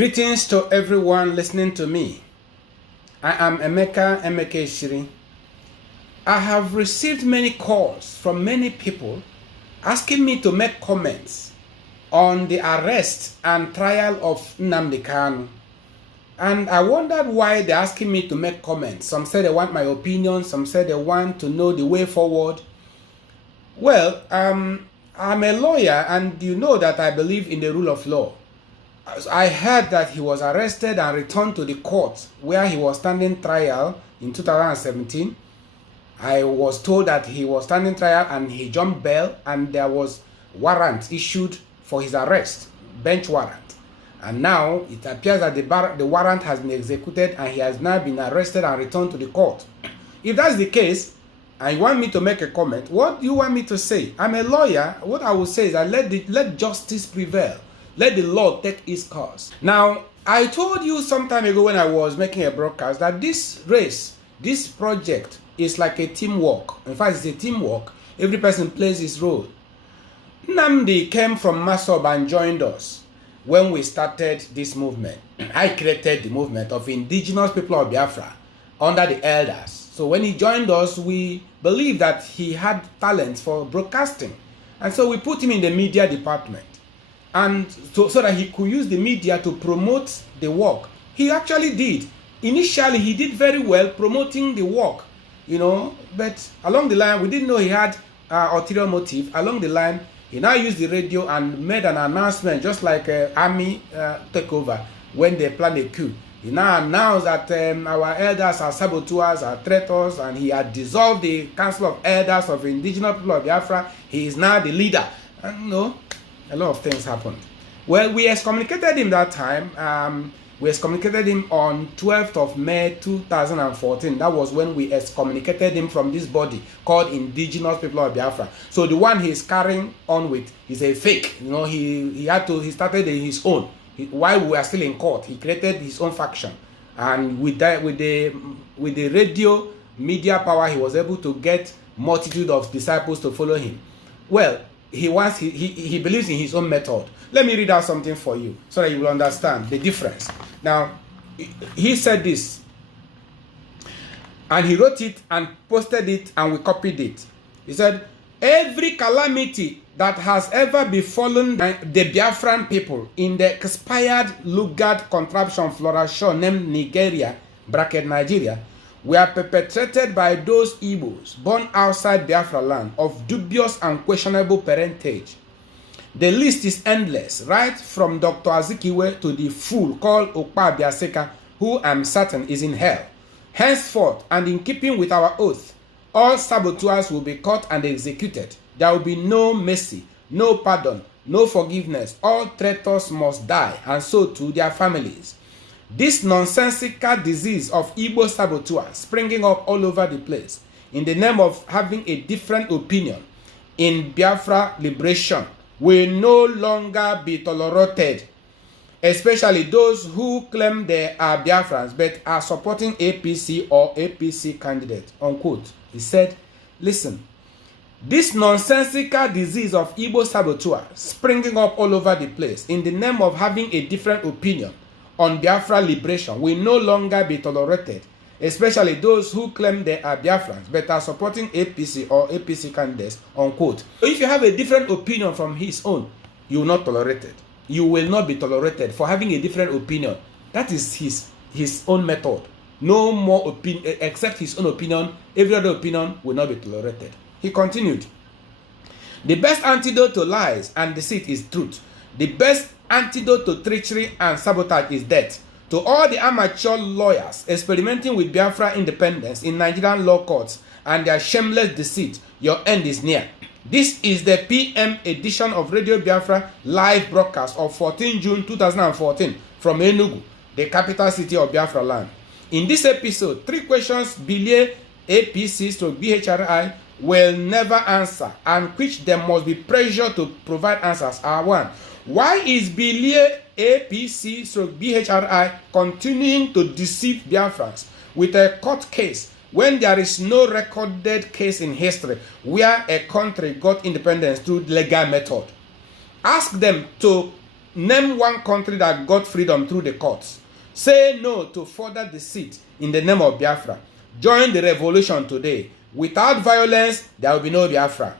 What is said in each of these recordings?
Greetings to everyone listening to me. I am Emeka Shiri. I have received many calls from many people asking me to make comments on the arrest and trial of Nnamdi Kanu. And I wondered why they're asking me to make comments. Some say they want my opinion, some say they want to know the way forward. Well, I'm a lawyer, and you know that I believe in the rule of law. I heard that he was arrested and returned to the court where he was standing trial in 2017. I was told that he was standing trial and he jumped bail, and there was warrant issued for his arrest, bench warrant. And now it appears that the warrant has been executed and he has now been arrested and returned to the court. If that's the case, and you want me to make a comment, what do you want me to say? I'm a lawyer. What I will say is that let justice prevail. Let the law take its course. Now, I told you some time ago when I was making a broadcast that this race, this project is like a teamwork. In fact, it's a teamwork. Every person plays his role. Nnamdi came from Masob and joined us when we started this movement. I created the movement of indigenous people of Biafra under the elders. So when he joined us, we believed that he had talent for broadcasting. And so we put him in the media department. And so that he could use the media to promote the work. He actually did. Initially, he did very well promoting the work, but along the line, we didn't know he had ulterior motive. Along the line, he now used the radio and made an announcement, just like army takeover when they planned a coup. He now announced that our elders are saboteurs, are traitors, and he had dissolved the Council of Elders of Indigenous People of Biafra. He is now the leader. And a lot of things happened. Well, we excommunicated him that time. We excommunicated him on 12th of May 2014. That was when we excommunicated him from this body called Indigenous People of Biafra. So the one he's carrying on with is a fake. He started his own. While we were still in court, he created his own faction. And with the radio media power, he was able to get multitude of disciples to follow him. Well, he believes in his own method. Let me read out something for you so that you will understand the difference. Now, he said this, and he wrote it and posted it, and we copied it. He said, every calamity that has ever befallen the Biafran people in the expired Lugard contraption flourishing named Nigeria, Nigeria, were perpetrated by those Igbos born outside Biafra land of dubious and questionable parentage. The list is endless, right from Dr. Azikiwe to the fool called Okpa Biaseka, who I'm certain is in hell. Henceforth, and in keeping with our oath, all saboteurs will be caught and executed. There will be no mercy, no pardon, no forgiveness. All traitors must die, and so too their families. This nonsensical disease of Igbo saboteurs springing up all over the place in the name of having a different opinion in Biafra liberation will no longer be tolerated, especially those who claim they are Biafrans but are supporting APC or APC candidate, unquote. He said, listen, this nonsensical disease of Igbo saboteurs springing up all over the place in the name of having a different opinion on Biafra liberation will no longer be tolerated, especially those who claim they are Biafrans but are supporting APC or APC candidates, unquote. If you have a different opinion from his own, you will not tolerate it. You will not be tolerated for having a different opinion. That is his own method. No more opinion, except his own opinion. Every other opinion will not be tolerated. He continued, the best antidote to lies and deceit is truth. The best antidote to treachery and sabotage is death. To all the amateur lawyers experimenting with Biafra independence in Nigerian law courts and their shameless deceit, your end is near. This is the PM edition of Radio Biafra live broadcast of 14 June 2014 from Enugu, the capital city of Biafra land. In this episode, 3 questions Bilie APC/BHRI will never answer, and which there must be pressure to provide answers are: 1. Why is Bilie APC/BHRI continuing to deceive Biafrans with a court case when there is no recorded case in history where a country got independence through legal method? Ask them to Name one country that got freedom through the courts. Say no to further deceit in the name of Biafra. Join the revolution today. Without violence, there will be no Biafra.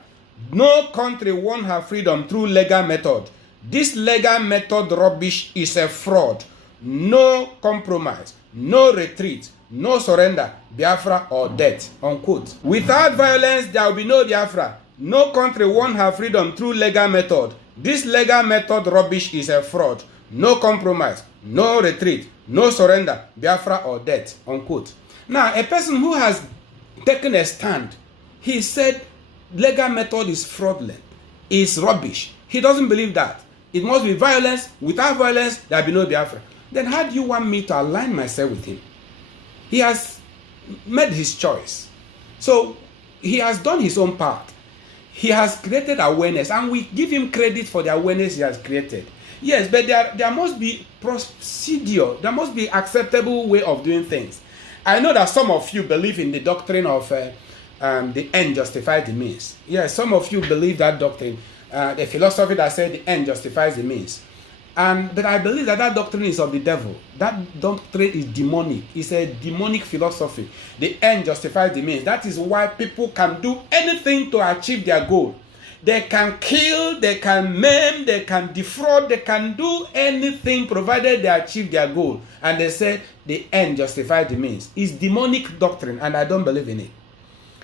No country won't have freedom through legal method. This legal method rubbish is a fraud. No compromise, no retreat, no surrender, Biafra or death, unquote. Without violence, there will be no Biafra. No country won't have freedom through legal method. This legal method rubbish is a fraud. No compromise, no retreat, no surrender, Biafra or death, unquote. Now, a person who has taken a stand, he said legal method is fraudulent, is rubbish. He doesn't believe that. It must be violence. Without violence, there will be no Biafra. Then how do you want me to align myself with him? He has made his choice. So he has done his own part. He has created awareness, and we give him credit for the awareness he has created. Yes, but there must be procedure. There must be acceptable way of doing things. I know that some of you believe in the doctrine of the end justifies the means. Yes, some of you believe that doctrine, the philosophy that said the end justifies the means. But I believe that doctrine is of the devil. That doctrine is demonic. It's a demonic philosophy. The end justifies the means. That is why people can do anything to achieve their goal. They can kill, they can maim, they can defraud, they can do anything provided they achieve their goal. And they say the end justifies the means. It's demonic doctrine, and I don't believe in it.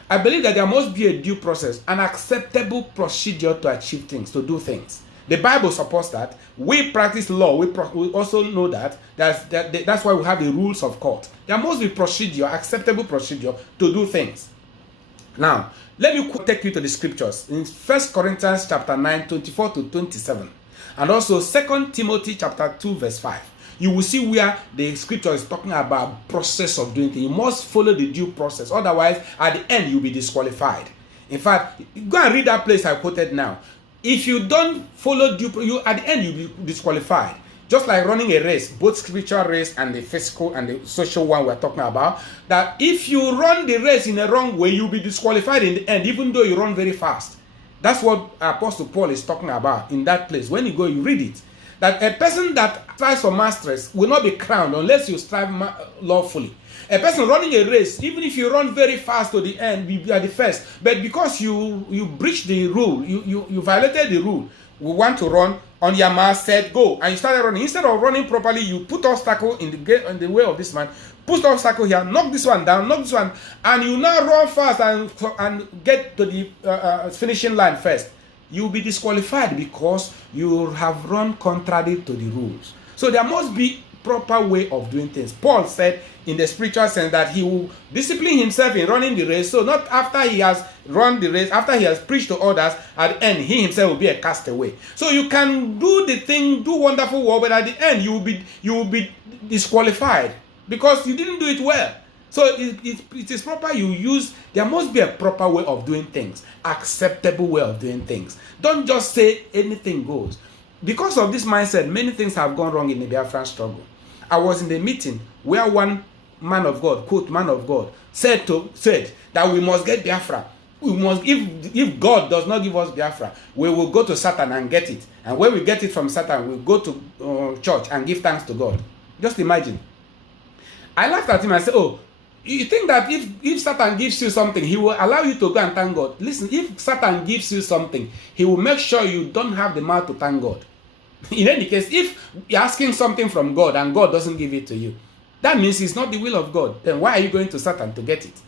I believe that there must be a due process, an acceptable procedure to achieve things, to do things. The Bible supports that. We practice law. We also know that. That's why we have the rules of court. There must be procedure, acceptable procedure to do things. Now, let me take you to the scriptures. In 1 Corinthians chapter 9, 24 to 27. And also 2 Timothy chapter 2, verse 5. You will see where the scripture is talking about process of doing things. You must follow the due process. Otherwise, at the end, you'll be disqualified. In fact, go and read that place I quoted now. If you don't follow due, at the end you'll be disqualified. Just like running a race, both spiritual race and the physical and the social one we're talking about, that if you run the race in a wrong way, you'll be disqualified in the end, even though you run very fast. That's what Apostle Paul is talking about in that place. When you go, you read it. That a person that strives for masteries will not be crowned unless you strive lawfully. A person running a race, even if you run very fast to the end, you are the first. But because you breached the rule, you violated the rule, we want to run on your mark, set, go. And you started running. Instead of running properly, you put obstacle in the way of this man. Put obstacle here, knock this one down, knock this one. And you now run fast and get to the finishing line first. You'll be disqualified because you have run contrary to the rules. So there must be proper way of doing things. Paul said in the spiritual sense that he will discipline himself in running the race, so not after he has run the race, after he has preached to others, at the end he himself will be a castaway. So you can do the thing, do wonderful work, but at the end you will be disqualified because you didn't do it well. So it is proper there must be a proper way of doing things, acceptable way of doing things. Don't just say anything goes. Because of this mindset, many things have gone wrong in the Biafran struggle. I was in the meeting where one man of God, quote, man of God, said that we must get Biafra. We must, if God does not give us Biafra, we will go to Satan and get it. And when we get it from Satan, we'll go to church and give thanks to God. Just imagine. I laughed at him and said, oh, you think that if Satan gives you something, he will allow you to go and thank God? Listen, if Satan gives you something, he will make sure you don't have the mouth to thank God. In any case, if you're asking something from God and God doesn't give it to you, that means it's not the will of God. Then why are you going to Satan to get it?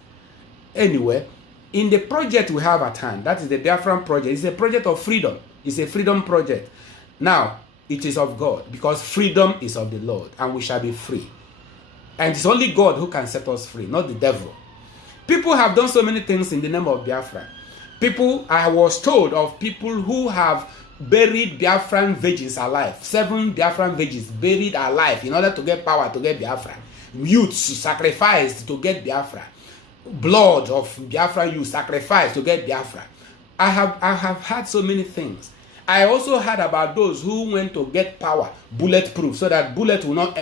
Anyway, in the project we have at hand, that is the Biafran project, it's a project of freedom. It's a freedom project. Now, it is of God because freedom is of the Lord and we shall be free. And it's only God who can set us free, not the devil. People have done so many things in the name of Biafra. I was told of people who have buried Biafran virgins alive. 7 Biafran virgins buried alive in order to get power to get Biafra. Youths sacrificed to get Biafra. Blood of Biafran youth sacrificed to get Biafra. I have had so many things. I also heard about those who went to get power, bulletproof, so that bullets will not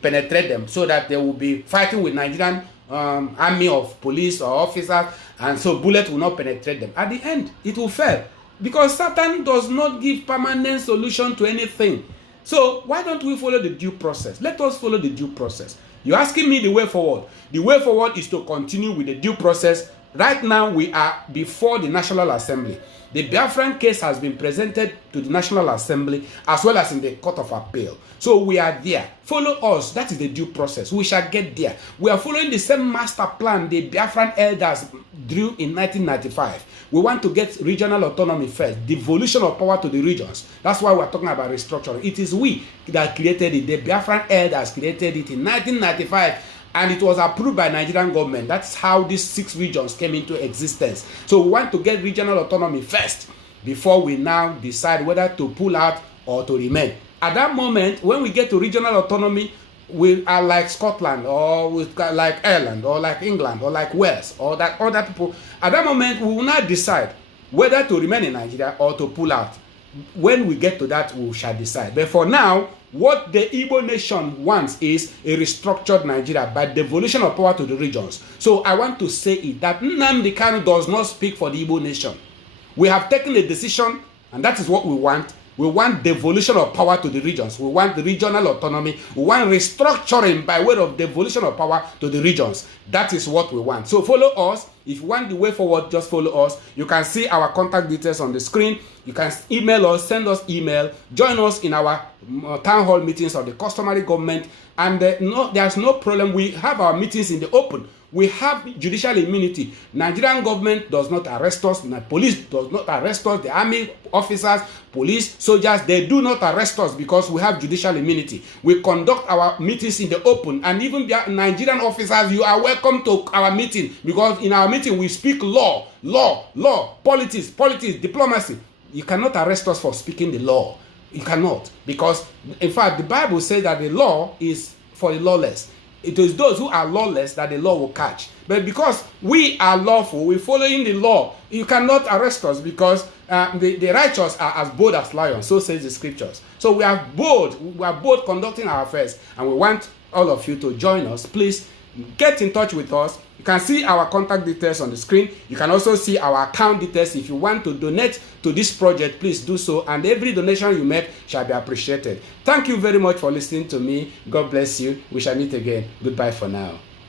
penetrate them, so that they will be fighting with Nigerian army of police or officers, and so bullets will not penetrate them. At the end, it will fail, because Satan does not give permanent solution to anything. So why don't we follow the due process? Let us follow the due process. You're asking me the way forward. The way forward is to continue with the due process. Right now, we are before the National Assembly. The Biafran case has been presented to the National Assembly as well as in the Court of Appeal. So we are there. Follow us. That is the due process. We shall get there. We are following the same master plan the Biafran elders drew in 1995. We want to get regional autonomy first, devolution of power to the regions. That's why we're talking about restructuring. It is we that created it. The Biafran elders created it in 1995. And it was approved by Nigerian government. That's how these 6 regions came into existence. So we want to get regional autonomy first before we now decide whether to pull out or to remain. At that moment, when we get to regional autonomy, we are like Scotland or like Ireland or like England or like Wales or that other people. At that moment, we will not decide whether to remain in Nigeria or to pull out. When we get to that, we shall decide. But for now, what the Igbo nation wants is a restructured Nigeria by devolution of power to the regions. So I want to say it that Nnamdi Kanu does not speak for the Igbo nation. We have taken a decision, and that is what we want. We want devolution of power to the regions. We want the regional autonomy. We want restructuring by way of devolution of power to the regions. That is what we want. So follow us. If you want the way forward, just follow us. You can see our contact details on the screen. You can email us, send us email, join us in our town hall meetings of the customary government. And there's no problem. We have our meetings in the open. We have judicial immunity. Nigerian government does not arrest us. The police does not arrest us. The army officers, police, soldiers, they do not arrest us because we have judicial immunity. We conduct our meetings in the open. And even the Nigerian officers, you are welcome to our meeting because in our meeting we speak law, politics, diplomacy. You cannot arrest us for speaking the law. You cannot. Because, in fact, the Bible says that the law is for the lawless. It is those who are lawless that the law will catch. But because we are lawful, we're following the law, you cannot arrest us because the righteous are as bold as lions. So says the scriptures. So we are bold. We are bold conducting our affairs. And we want all of you to join us. Please get in touch with us. You can see our contact details on the screen. You can also see our account details. If you want to donate to this project, please do so. And every donation you make shall be appreciated. Thank you very much for listening to me. God bless you. We shall meet again. Goodbye for now.